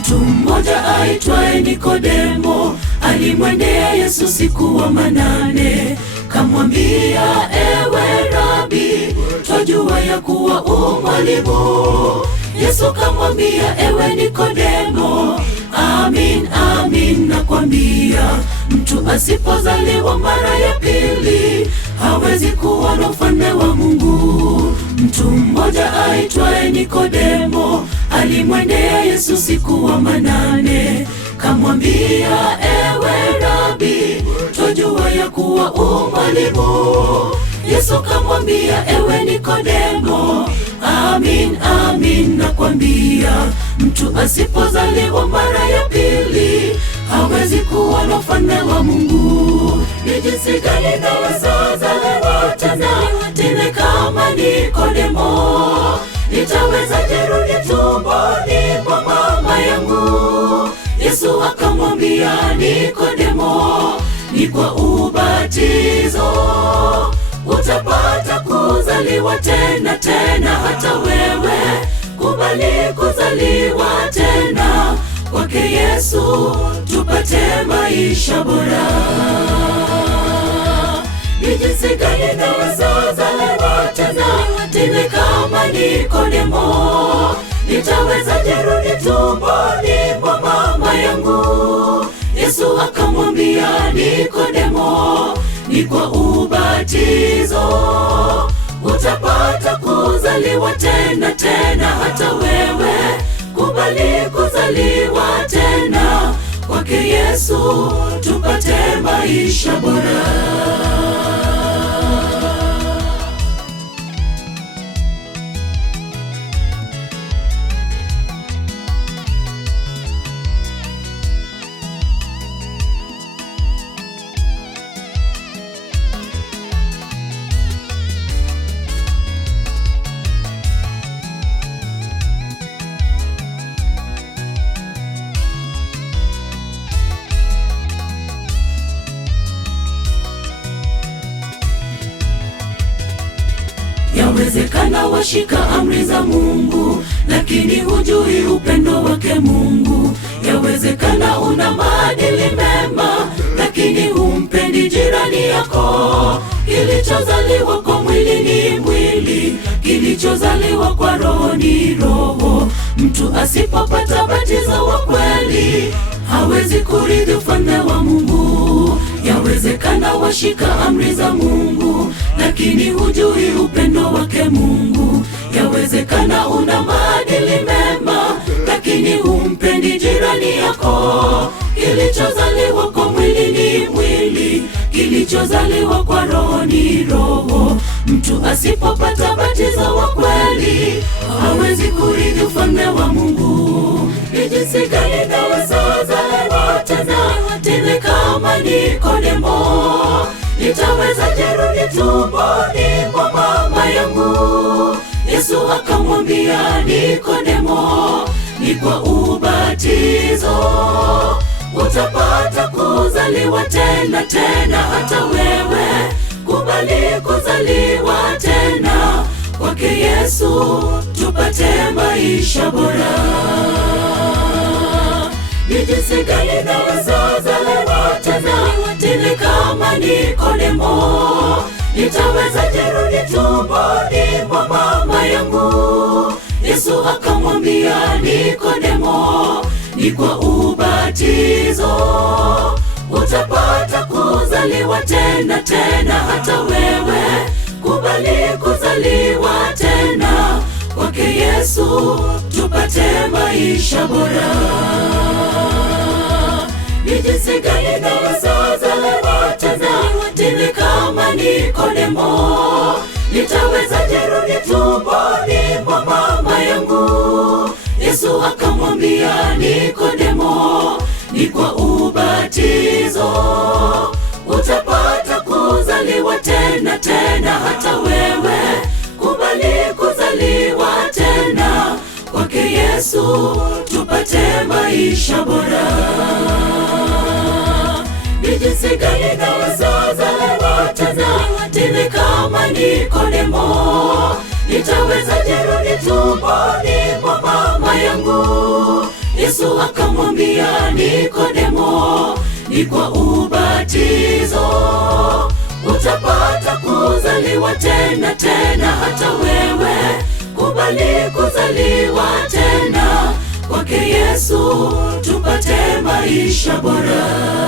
Mtu mmoja aitwaye Nikodemo alimwendea Yesu siku wa manane, kamwambia, ewe Rabi, twajua ya kuwa mwalimu. Yesu kamwambia, ewe Nikodemo, amin, amin nakwambia, mtu asipozaliwa mara ya pili hawezi kuona ufalme wa Mungu. Mtu mmoja aitwaye Nikodemo alimwendea Yesu siku wa manane, kamwambia, ewe Rabi, twajua ya kuwa mwalimu. Yesu kamwambia, ewe Nikodemo, amin, amin nakwambia, mtu asipozaliwa mara ya pili hawezi kuona ufalme wa Mungu. Ni jinsi gani naweza zaliwa tena kama Nikodemo? Nitawezaje rudi tumboni mwa mama yangu? Yesu akamwambia Nikodemo, ni kwa ubatizo utapata kuzaliwa tena. Hata wewe kubali kuzaliwa tena kwake Yesu, tupate maisha bora. Ni jinsi gani naweza zaliwa tena kama Nikodemo? Nitawezaje rudi tumboni mwa mama yangu? Yesu akamwambia Nikodemo, ni kwa ubatizo utapata kuzaliwa tena. Hata wewe kubali kuzaliwa tena kwake Yesu, tupate maisha bora. Yawezekana washika amri za Mungu, lakini hujui upendo wake Mungu. Yawezekana una maadili mema, lakini humpendi jirani yako. Kilichozaliwa kwa mwili ni mwili, kilichozaliwa kwa roho ni roho. Mtu asipopata batizo wa kweli hawezi kurithi ufalme wa Mungu. Yawezekana washika amri za Mungu, lakini hujui upendo wake Mungu. Yawezekana una maadili mema, lakini humpendi jirani yako. Kilichozaliwa kwa mwili ni mwili, kilichozaliwa kwa roho ni roho. Mtu asipopata batizo wa kweli hawezi kurithi ufalme wa Mungu. Ni jinsi gani naweza zaliwa tena kama Nikodemo? Nitawezaje rudi tumboni mwa mama yangu? Yesu akamwambia Nikodemo, ni kwa ubatizo utapata kuzaliwa tena. Hata wewe kubali kuzaliwa tena kwake Yesu, tupate maisha bora. Ni jinsi gani naweza zaliwa tena kama Nikodemo? Nitawezaje rudi tumboni mwa mama yangu? Yesu akamwambia Nikodemo, ni kwa ubatizo utapata kuzaliwa tena. Hata wewe kubali kuzaliwa tena kwake Yesu, tupate maisha bora. Ni jinsi gani naweza zaliwa tena kama Nikodemo? Nitawezaje rudi tumboni mwa mama yangu? Yesu akamwambia Nikodemo, ni kwa ubatizo utapata kuzaliwa tena. Hata wewe kubali kuzaliwa tena kwake Yesu, tupate maisha bora. Ni jinsi gani naweza zaliwa tena kama Nikodemo? Nitawezaje rudi tumboni mwa mama yangu? Yesu Yesu akamwambia Nikodemo, ni kwa ubatizo utapata kuzaliwa tena tena. Hata wewe kubali kuzaliwa tena kwake Yesu, tupate maisha bora.